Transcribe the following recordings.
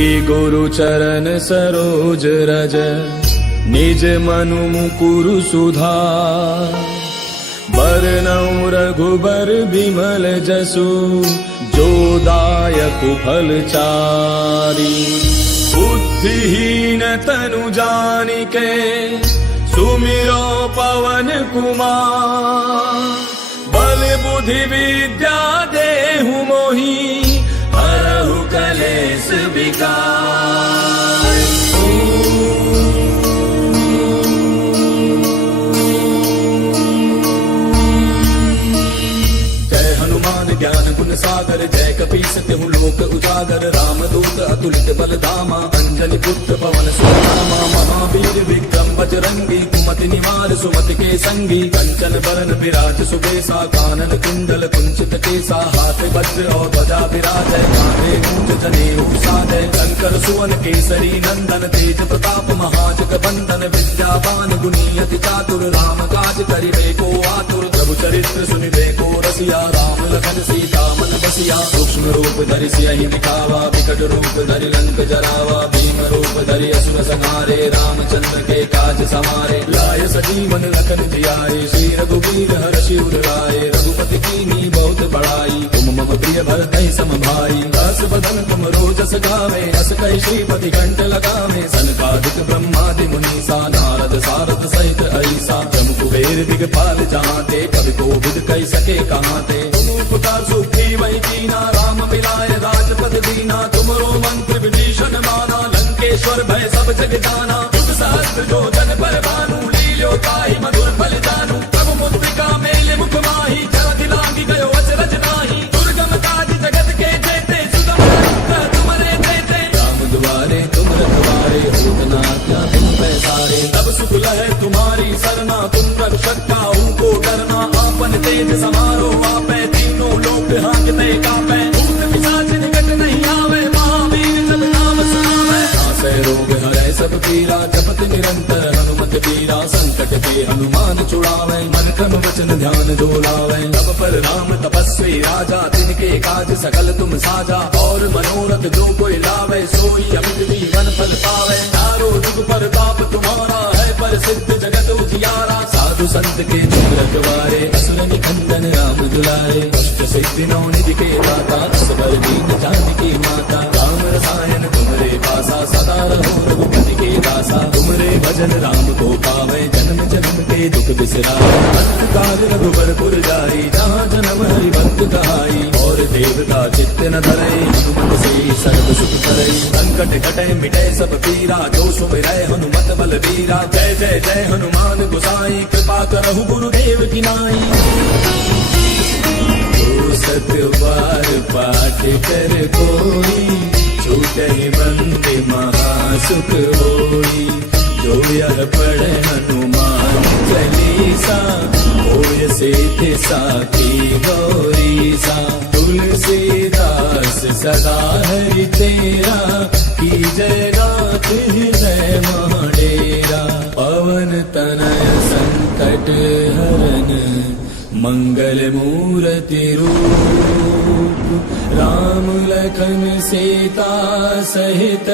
गुरु चरण सरोज रज निज मनु मुकुरु सुधार। बरनउँ रघुबर बिमल जसु जो दायक फल चारि। बुद्धिहीन तनु जानिके सुमिरो पवन कुमार। बल बुद्धि विद्या देहु मोहि हरहु कलेस विकार। जय हनुमान ज्ञान गुण सागर जय कपी सत्यहु लोक उजागर। रामदूत अतुलित बल धामा अंजनी पुत्र पवन सुत नामा। महावीर विक्रम बजरंगी कुमति निवार सुमति के संगी। कंचन बरन विराज सुबेसा कानन कुंडल कुंचित केसा। हाथ वज्र और ध्वजा विराजय कांधे मूंज जनेऊ साजय। शंकर सुवन केसरी नंदन तेज प्रताप महाजग बंदन। विद्यावान गुणी अति चातुर राम काज करिबे को आतुर। प्रभु चरित्र सुनिबे को रसिया राम लखन सीता मन बसिया। सूक्ष्म रूप धरि सियहि दिखावा विकट रूप धरि लंक जरावा। भीम रूप धरि असुर संहारे रामचंद्र के काज समारे। लाय सजीवन लखन जियाए श्री रघुवीर हर्षि उर लाए। रघुपति कीन्ही बहुत बड़ाई तुम मम प्रिय भरतहि सम भाई। दास बदन तुम रोजस गावे अस कहि श्रीपति कंठ लगावे। सनकादिक ब्रह्मादि मुनीसा नारद सारद सहित अहिसा। जम कुबेर दिगपाल जहाते कवि कोविद कहि सके कहाते। तुम उपकार सुखी वही कीना राम मिलाए राजपद दीना। तुमरो मंत्र विभीषण माना लंकेश्वर भय सब जग जाना। युग सहस्त्र जो जन पर भानु लील्यो ताहि मधुर फल जानू। प्रभु मुद्रिका मेले मुख माहि जलधि लांघि गयो अचरज नाहि। दुर्गम काज जगत के जेते सुगम तुम्हारे देते। राम दुआरे तुम रखवारे होत न आज्ञा तुम पैसारे। तब सुख लहै तुम्हारी सरना तुम रक्षक काहू को डरना। आपन तेज समारो आपै तीनों लोक हांकते कापै। भूत पिशाच निकट नहीं आवे महावीर जब नाम सुनावे। नासै रोग हरै सब पीरा जपत निरंतर हनुमत बीरा। संकट के हनुमान छुड़ावे मन क्रम वचन ध्यान जो लावे। तब पर राम तपस्वी राजा तिनके काज सकल तुम साजा। और मनोरथ जो कोई लावे सोई अमित जीवन फल पावे। चारों जुग परताप तुम्हारा है प्रसिद्ध जगत उजियारा। साधु संत के तुम रखवारे असुर निकंदन राम दुलारे। अष्ट सिद्धि नौ निधि के दाता असबर दीन जानकी माता। राम रसायन तुमरे पासा सदा रहो रघुपति के दासा। तुमरे भजन राम को पावे जन्म जन्म के दुख बिसरावे। अंत काल रघुबर पुर जाई जहाँ जन्म हरि भक्त कहाई। और देवता चित्त न धरे हनुमत से सर्व सुख करे। संकट कटे मिटे सब पीरा जो सुमिरै हनुमत बल बीरा। जय जय जय हनुमान गोसाई कृपा करहु गुरुदेव की नाई। सत्य बार पाठ कर कोई छूटहि बंदे महासुख होई। जो यह पढ़े हनुमान चालीसा होय सिद्धि साखी गौरीसा। तुलसीदास सदा हरि तेरा की जय नाथ हृदय महाडेरा। पवन तनय संकट हरन मंगल मूर्ति रूप। राम लखन सीता सहित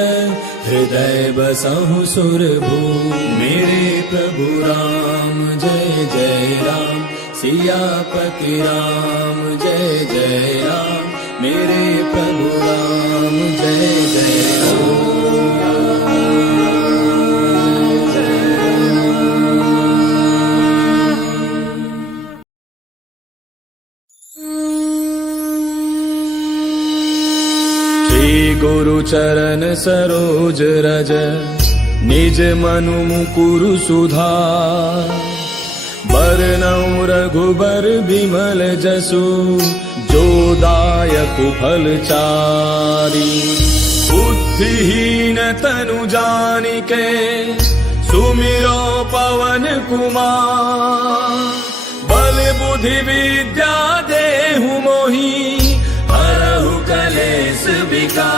हृदय बसहु सुरभूप। मेरे प्रभु राम जय जय राम सियापति राम जय जय राम। मेरे प्रभु राम जय जय राम। गुरु चरण सरोज रज निज मनु मुकुरु सुधार। बरनउँ रघुबर बिमल जसु जो दायक फल चारि। बुद्धिहीन तनु जानिके सुमिरो पवन कुमार। बल बुद्धि विद्या देहु मोहि हरहु कलेस विकार।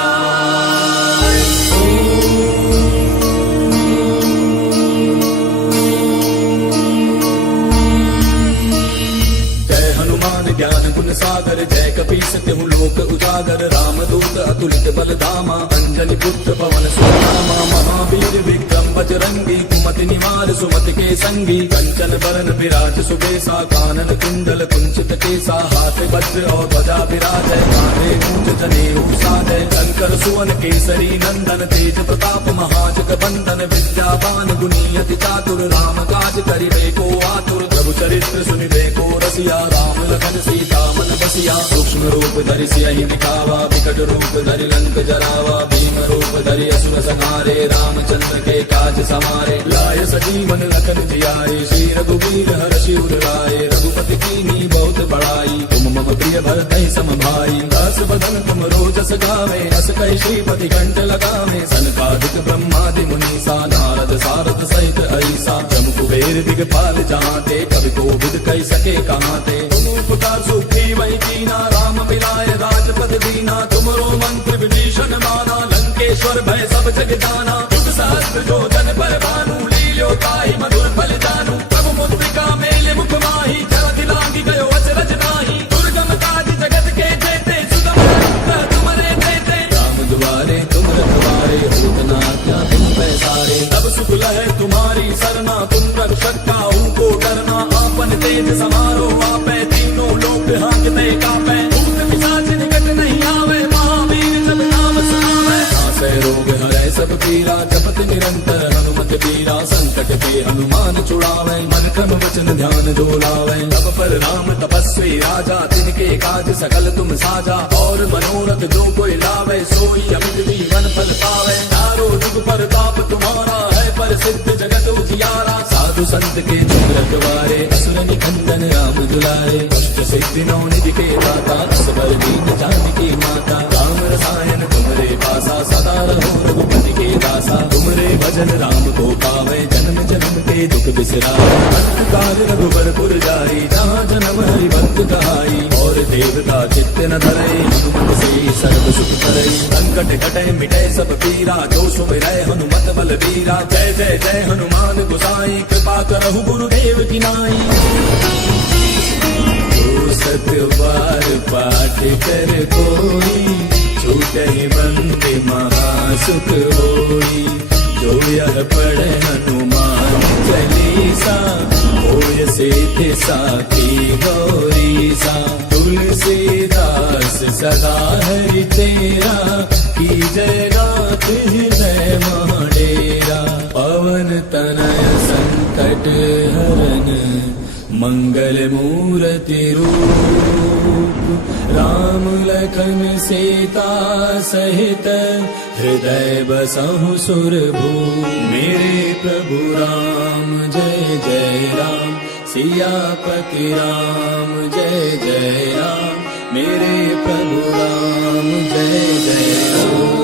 जय हनुमान ज्ञान गुण सागर जय कपीस तिहु लोक उजागर रामदूत अतुलित बल धामा अंजनी पुत्र पवन सुत नामा महावीर विक्रम बजरंगी कुमति निवार सुमति के संगी कंचन बरन विराज सुबेसा कानन कुंडल कुंचित केसा हाथ वज्र और ध्वजा विराज कांधे मूंज जनेऊ साजय शंकर सुवन केसरी नंदन तेज प्रताप महाजग बंदन विद्यावान गुणी अति चातुर राम काज करिबे को आतुर प्रभु चरित्र सुनिबे को रसिया राम लखन सीता मन बसिया सूक्ष्म रूप धरि सियहि दिखावा विकट रूप धरि लंक जरावा भीम रूप धरि असुर संहारे रामचंद्र के काज समारे लाय सजीवन लखन जियाए श्री रघुवीर हर्षि उर लाए रघुपति कीनी बहुत बड़ाई तुम मम प्रिय भरत सम भाई दास बदन तुम रोजस गावे अस कहि श्रीपति कंठ लगावे सनकादिक ब्रह्मादि मुनीसा नारद सारद सहित ऐसा जम कुबेर दिगपाल जहाते कवि कोविद कहि सके कहाते तुम पुकार सुखी वही कीना राम मिलाए राजपद दीना तुमरो मंत्र विभीषण माना लंकेश्वर भय सब जग जाना युग सहस्त्र जो जन पर भानु लील्यो ताहि मधुर फल जानू प्रभु मुद्रिका मेले मुख माही जरा दिलांगी गयो अचरज नाही दुर्गम काज जगत के जेते सुगम तुम्हारे देते राम दुआरे तुम रखवारे होत न आज्ञा तुम पैसारे तब सुख लहे तुम्हारी सरना तुम रक्षक काहू को डरना आपन तेज समारो आपे तीनों लोक हांकते कापे भूत पिशाच निकट नहीं आवे महावीर जब नाम सुनावे नासै रोग हरै सब पीरा जपत निरंतर हनुमत पीरा संकट के हनुमान छुड़ावे मन क्रम वचन ध्यान जो लावे तब पर राम तपस्वी राजा तिनके काज सकल तुम साजा और मनोरथ जो कोई लावे सोई अमित जीवन फल पावे चारों जुग पर ताप तुम्हारा है पर सिद्ध जगत उजियारा साधु संत के तुम रखवारे असुर निकंदन राम दुलारे अष्ट सिद्धि नौ निधि के दाता असबर दीन जानकी माता राम रसायन तुमरे पासा सदा रहो रघुपति के दासा तुमरे भजन राम को पावे जन्म जन्म के दुख बिसराए अंत काल रघुबर पुर जाई जहाँ जन्म हरि भक्त कहाई और देवता चित्त न धरे हनुमत से सर्व सुख करे संकट कटे मिटे सब पीरा जो सुमिरै हनुमत बल वीरा जय जय जय हनुमान गोसाई कृपा करहु गुरुदेव की नाई सत्य बार पाठ कर कोई छूटे बंदे महासुख होई जो यह पढ़े हनुमान चालीसा होय सिद्धि साखी गौरी सा तुलसीदास सदा हरि तेरा की जय नाथ हृदय महाडेरा पवन तनय संकट हरन मंगल मूर्ति रूप राम लखन सीता सहित हृदय बसहु सुरभूप मेरे प्रभु राम जय जय राम सियापति राम जय जय राम मेरे प्रभु राम जय जय राम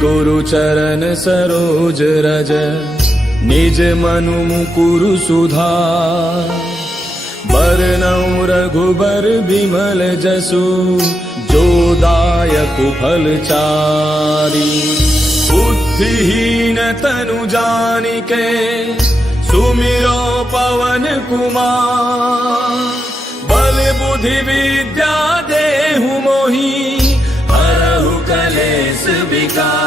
गुरु चरण सरोज रज निज मनु मुकुरु सुधार बरनउँ रघुबर बिमल जसु जो दायक फल चारी बुद्धिहीन तनु जानिके सुमिरो पवन कुमार बल बुद्धि विद्या देहु मोहि हरहु कलेश विकार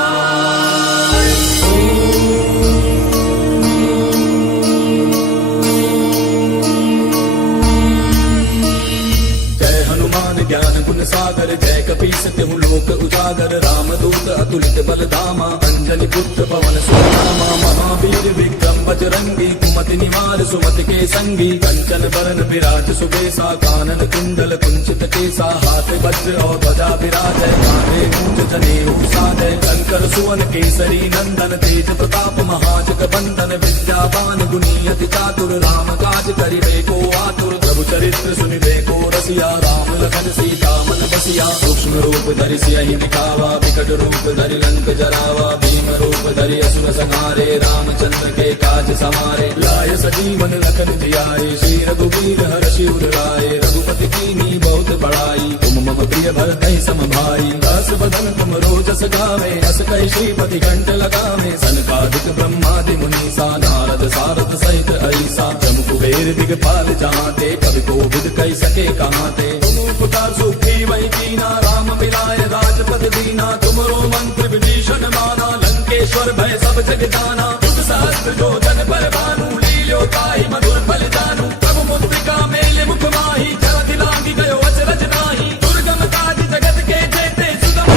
जय हनुमान ज्ञान गुण सागर जय कपीस तिहु लोक उजागर रामदूत अतुलित बल धामा अंजनी पुत्र पवन सुत नामा महावीर विक्रम बजरंगी कुमति निवार सुमति के संगी कंचन बरन विराज सुबेसा कानन कुंडल कुंचित केसा हाथ वज्र और ध्वजा विराज कांधे मूंज जनेऊ साजय शंकर सुवन केसरी नंदन तेज प्रताप महाजग बंदन विद्यावान गुणी अति चातुर राम काज करिबे को आतुर प्रभु चरित्र सुनिबे को रसिया राम लखन सीता मन बसिया सूक्ष्म रूप धरि सियहि दिखावा विकट रूप धरि लंक जरावा भीम रूप धरि असुर संहारे रामचंद्र के काज काज सवारे लाय सजीवन लखन जियाए श्री रघुवीर हर्षि उर लाए रघुपति कीनी बहुत बड़ाई तुम मम प्रिय भरत सम भाई दास बदन तुम रोजस गावे अस कहि श्रीपति कंठ लगावे सनकादिक ब्रह्मादि मुनीसा नारद सारद सहित ऐसा जम कुबेर दिगपाल जहाते कवि कोविद कहि सके कहाते तुम पुकार सुखी वही कीना राम मिलाए राजपद दीना तुमरो मंत्र विभीषण माना लंकेश्वर भय सब जग जाना युग सहस्त्र जो जन पर भानु लील्यो ताहि मधुर फल जानू प्रभु मुद्रिका मेले मुख माही जलधि लांगी गयो अचरज नाही दुर्गम काज जगत के जेते सुगम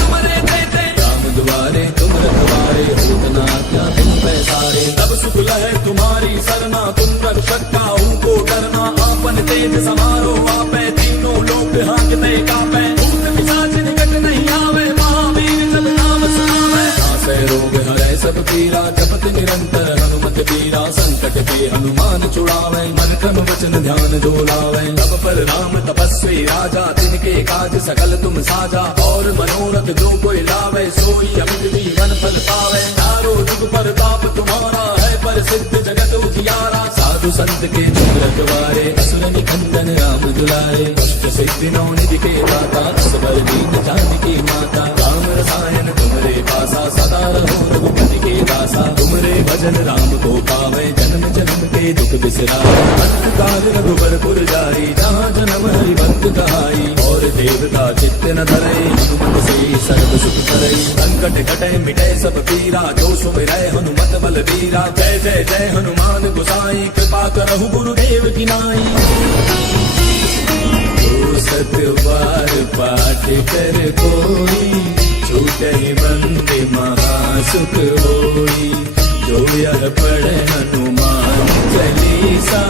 तुम्हारे देते राम दुआरे तुम रखवारे होत न आज्ञा तुम पैसारे तब सुख लहे तुम्हारी सरना तुम रक्षक काहू को डरना आपन तेज समारो आपे तीनों लोक हांकते कापे भूत पिशाच निकट नहीं आवे महावीर जब नाम सुनावे नासै रोग हरै सब पीरा जपत निरंतर हनुमत पीरा संकट के हनुमान छुड़ावे मन क्रम वचन ध्यान जो लावे तब पर राम तपस्वी राजा तिनके काज सकल तुम साजा और मनोरथ जो कोई लावे सोई अमित जीवन फल पावे चारों जुग पर ताप तुम्हारा है पर सिद्ध जगत उजियारा साधु संत के तुम रखवारे असुर निकंदन राम दुलारे अष्ट सिद्धि नौ निधि के दाता असबर दीन जानकी माता राम रसायन तुमरे पासा सदा रहो रघुपति के दासा तुमरे भजन राम को पावे जन्म जन्म के दुख बिसराए अंत काल रघुबर पुर जाई जहाँ जन्म हरि भक्त कहाई और देवता चित्त न धरे हनुमत से सर्व सुख करे संकट कटे मिटे सब पीरा जो सुमिरै हनुमत बल वीरा जय जय जय हनुमान गोसाई कृपा करहु गुरुदेव की नाई सत्य बार पाठ कर कोई छूटे बंदे महासुख होई जो यह पढ़े हनुमान चालीसा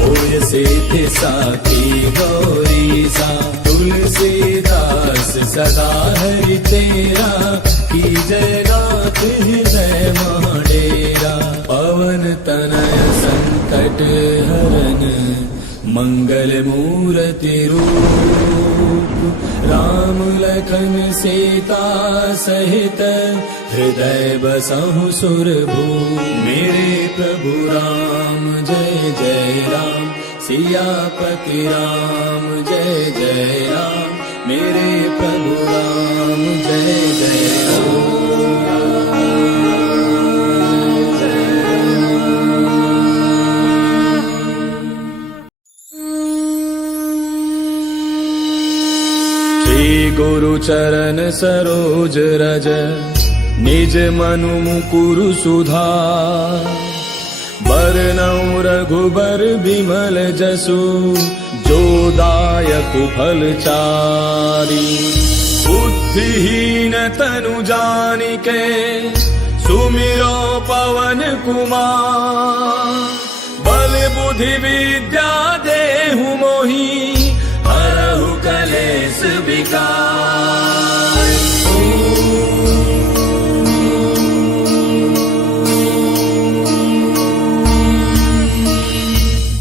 होय सिद्धि साखी गौरी सा तुलसीदास सदा हरि तेरा की जय गात हृदय महाडेरा पवन तनय संकट हरन मंगल मूर्ति रूप राम लखन सीता सहित हृदय बसहु सुरभूप मेरे प्रभु राम जय जय राम सियापति राम जय जय राम मेरे प्रभु राम जय जय राम गुरु चरण सरोज रज निज मनु मुकुरु सुधार बरनउँ रघुबर बिमल जसु जो दायक फल चारि बुद्धिहीन तनु जानिके सुमिरो पवन कुमार बल बुद्धि विद्या देहु मोहि हरहु कलेश विकार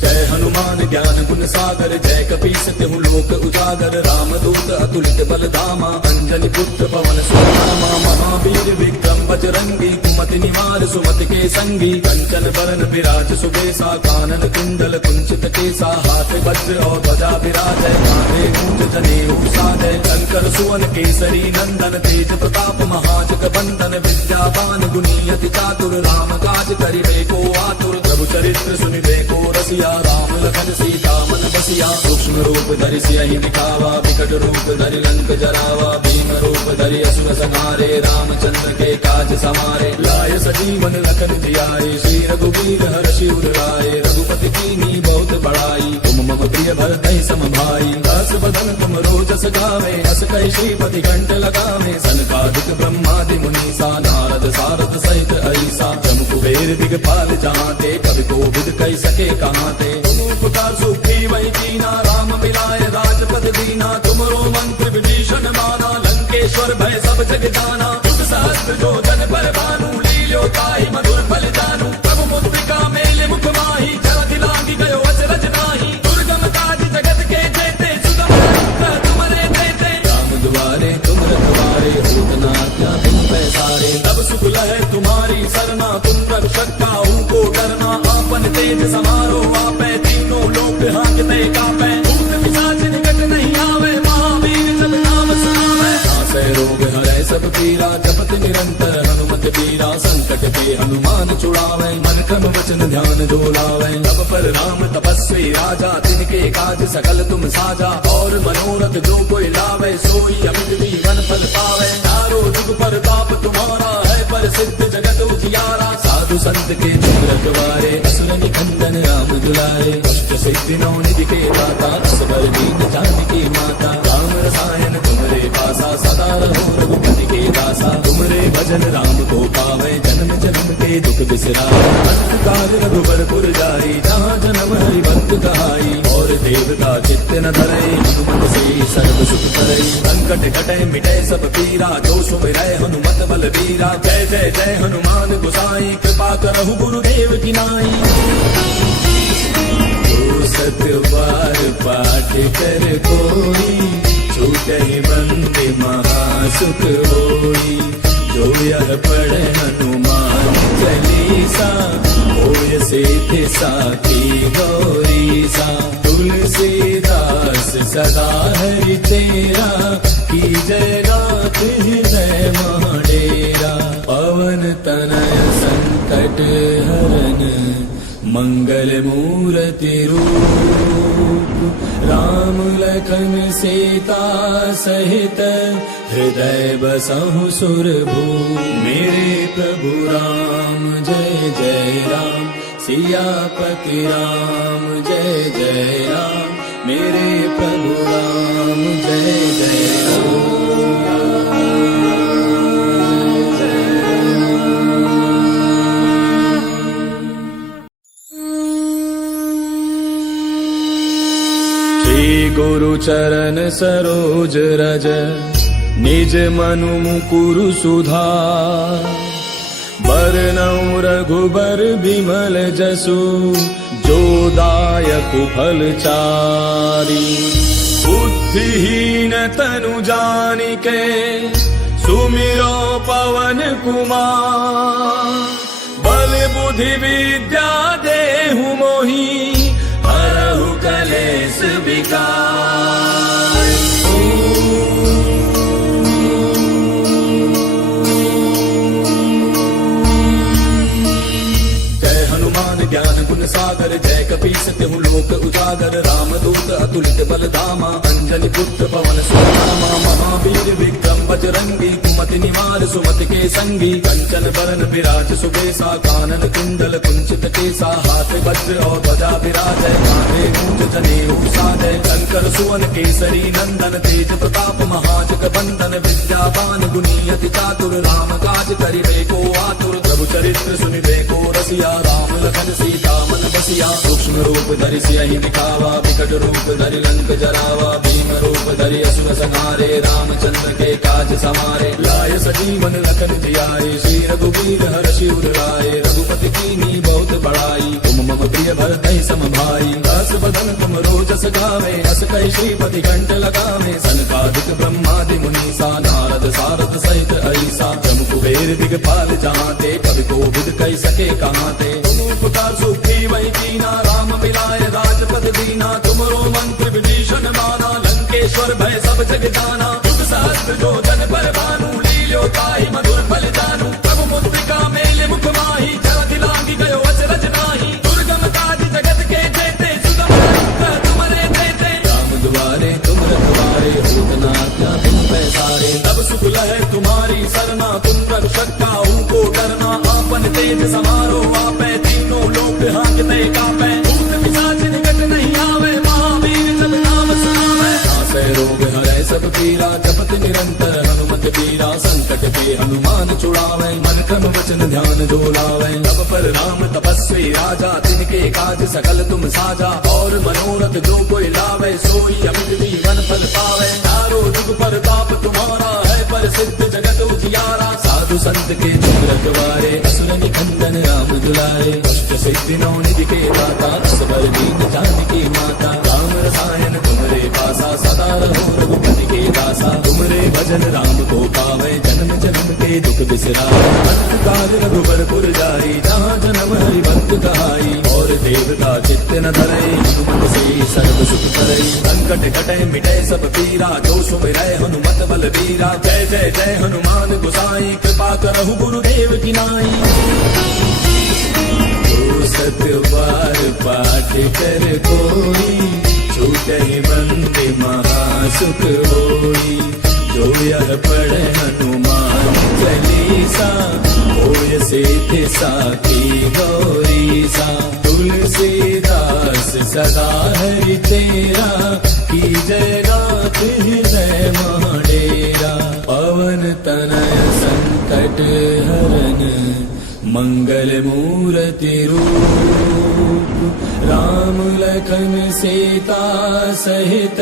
जय हनुमान ज्ञान गुण सागर जय कपीस तिहु लोक उजागर राम दूत अतुलित बल धामा अंजनी पुत्र पवन सुत नामा महावीर विक्रम बजरंगी कुमति निवार सुमति के संगी कंचन बरन विराज सुबेसा कानन कुंडल कुंचित केसा हाथ वज्र और ध्वजा विराज कांधे मूंज जनेऊ साजय शंकर सुवन केसरी नंदन तेज प्रताप महाजग बंदन विद्यावान गुणी अति चातुर राम काज करिबे को आतुर प्रभु चरित्र सुनिबे को रसिया राम लखन सीता मन बसिया सूक्ष्म रूप धरि सियहि दिखावा विकट रूप धरि लंक जरावा भीम रूप धरि असुर संहारे रामचंद्र के काज सवारे लाय सजीवन लखन जियाए श्री रघुवीर हर्षि उर लाए रघुपति कीनी बहुत बड़ाई तुम मम प्रिय भरत सम भाई दास बदन तुम रोजस गावे अस कहि श्रीपति कंठ लगावे सनकादिक ब्रह्मादि मुनीसा नारद सारद सहित ऐसा जम कुबेर दिगपाल जहाते कवि कोविद कहि सके कहाते तुम पुकार सुखी वही कीना राम मिलाए राजपद दीना तुमरो मंत्र विभीषण माना लंकेश्वर भय सब जग जाना युग सहस्त्र जो जन पर भानु लील्यो ताहि मधुर फल जानू प्रभु मुद्रिका मेले मुख माही जलधि लांगी गयो अचरज नाही दुर्गम काज जगत के जेते सुगम तुम्हारे देते राम दुआरे तुम रखवारे होत न आज्ञा तुम पैसारे तब सुख है तुम्हारी सरना, तुम रक्षक का को डरना। आपन तेज समारो आपे, तीनों लोग हांकते कापे। भूत पिशाच निकट नहीं आवे, महावीर जब नाम सुनावे। नासै रोग हरै सब पीरा, जपत निरंतर हनुमत पीरा। संकट पे हनुमान छुड़ावे, मन क्रम वचन ध्यान जो लावे। तब पर राम तपस्वी राजा, तिनके काज सकल तुम साजा। और मनोरथ जो कोई लावे, सोई अमित जीवन फल पावे। चारों जुग परताप तुम्हारा है, प्रसिद्ध जगत उजियारा। साधु संत के तुम रखवारे, असुर निकंदन राम दुलारे। अष्ट सिद्धि नौ निधि के दाता, असबर दीन जानकी माता। राम रसायन तुम्हारे पासा, सदा रहो रघुपति के दासा। तुमरे भजन राम को पावे, जन्म जन्म के दुख बिसरावे। अंत काल रघुबर पुर जाई, जहाँ जन्म हरि भक्त कहाई। और देवता चित्त न धरे, हनुमत से सर्व सुख करे। संकट कटे मिटे सब पीरा, जो सुमिरै हनुमत बल बीरा। जय जय जय हनुमान गोसाई, कृपा करहु गुरुदेव की नाई। जो सत बार पाठ कर कोई, छूटे बंदे महासुख होई। जो यह पढ़े हनुमान चालीसा, होय सिद्धि साखी गौरीसा। तुलसीदास सदा हरि तेरा, की जय नाथ हृदय महाडेरा। पवन तनय संकट हरन, मंगल मूर्ति रूप। राम लखन सीता सहित, हृदय बसहु सुरभूप। मेरे प्रभु राम जय जय राम, सियापति राम जय जय राम। मेरे प्रभु राम जय जय गुरु चरण सरोज रज, निज मनु मुकुरु सुधार। बरनउँ रघुबर बिमल जसु, जो दायक फल चारि। बुद्धिहीन तनु जानिके, सुमिरो पवन कुमार। बल बुद्धि विद्या देहु मोहि, हरहु कलेश विकार। जय हनुमान ज्ञान गुण सागर, जय कपीस तिहु लोक उजागर। राम दूत अतुलित बल धामा, अंजनी पुत्र पवन सुत नामा। महावीर विक्रम बजरंगी, कुमति निवार सुमति के संगी। कंचन बरन विराज सुबेसा, कानन कुंडल कुंचित केसा। हाथ वज्र और ध्वजा विराजय, कांधे मूंज जनेऊ साजय। शंकर सुवन केसरी नंदन, तेज प्रताप महाजग बंदन। विद्यावान गुणी अति चातुर, राम काज करिबे को आतुर। प्रभु चरित्र सुनिबे को रसिया, राम लखन सीता मन बसिया। सूक्ष्म रूप धरि सियहि दिखावा, विकट रूप धरि लंक जरावा। भीम रूप धरि असुर संहारे, रामचंद्र के काज समारे। लाय सजीवन लखन जियाए, श्री रघुवीर हर्षि उर लाए। रघुपति कीन्ही बहुत बड़ाई, तुम मम प्रिय भरतहि सम भाई। दास बदन तुम रोजस गावे, अस कहि श्रीपति कंठ लगावे। सनकादिक ब्रह्मादि मुनीसा, नारद सारद सहित ऐसा। जम कुबेर दिगपाल जहाते, कवि कोविद कहि सके कहाते। तुम उपकार सुखी वही कीना, राम मिलाए राजपद दीना। तुमरो मंत्र विभीषण माना, लंकेश्वर भय सब जग जाना। युग सहस्त्र जो जन पर भानु, लील्यो ताहि मधुर फल जानू। प्रभु मुद्रिका मेले मुख माही, जलधि लांघि गयो अचरज नाहि। दुर्गम काज जगत के जेते, सुगम अंत तुमरे देते। राम दुआरे तुम रखवारे, होत न आज्ञा बिन पैसारे। तब सुख लहै तुम्हारी सरना, तुम रक्षक काहू को डरना। आपन तेज समारो आपे, तीनों लोग हांकते कापे। भूत पिशाच निकट नहीं आवे, महावीर जब नाम सुनावे। नासै रोग हरै सब पीरा, जपत निरंतर हनुमत पीरा। संकट पे हनुमान छुड़ावे, मन क्रम वचन ध्यान जो लावे। तब पर राम तपस्वी राजा, तिनके काज सकल तुम साजा। और मनोरथ जो कोई लावे, सोई अमित जीवन फल पावे। चारों जुग परताप तुम्हारा है, प्रसिद्ध जगत उजियारा। साधु संत के तुम रखवारे, असुर निकंदन राम दुलारे। अष्ट सिद्धि नौ निधि के दाता, असबर दीन जानकी माता। राम रसायन तुम्हारे पासा, सदा रहो रघुपति के दासा। तुमरे भजन राम को हो पावे जन्म जन्म के दुख बिसराए। अंत काल रघुबरपुर जाई जहाँ जन्म हरि भक्त कहाई। और देवता चित्त न धरे हनुमत से सर्व सुख करे। संकट कटे मिटे सब पीरा जो सुमिरै हनुमत बल बीरा। जय जय जय हनुमान गोसाई कृपा करहु गुरुदेव की नाई। तो सत बार पाठ कर कोई छूटे बंदे महासुख होई। जो यह पढ़े हनुमान चालीसा होय सिद्धि साखी गौरी सा। तुलसीदास सदा हरि तेरा की जय गात हृदय माडेरा। पवन तनय संकट हरन मंगल मूर्ति रूप। राम लखन सीता सहित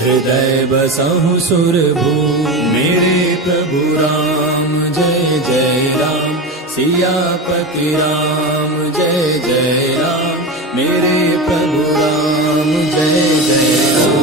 हृदय बसहु सुरभूप। मेरे प्रभु राम जय जय राम सियापति राम जय जय राम। मेरे प्रभु राम जय जय राम।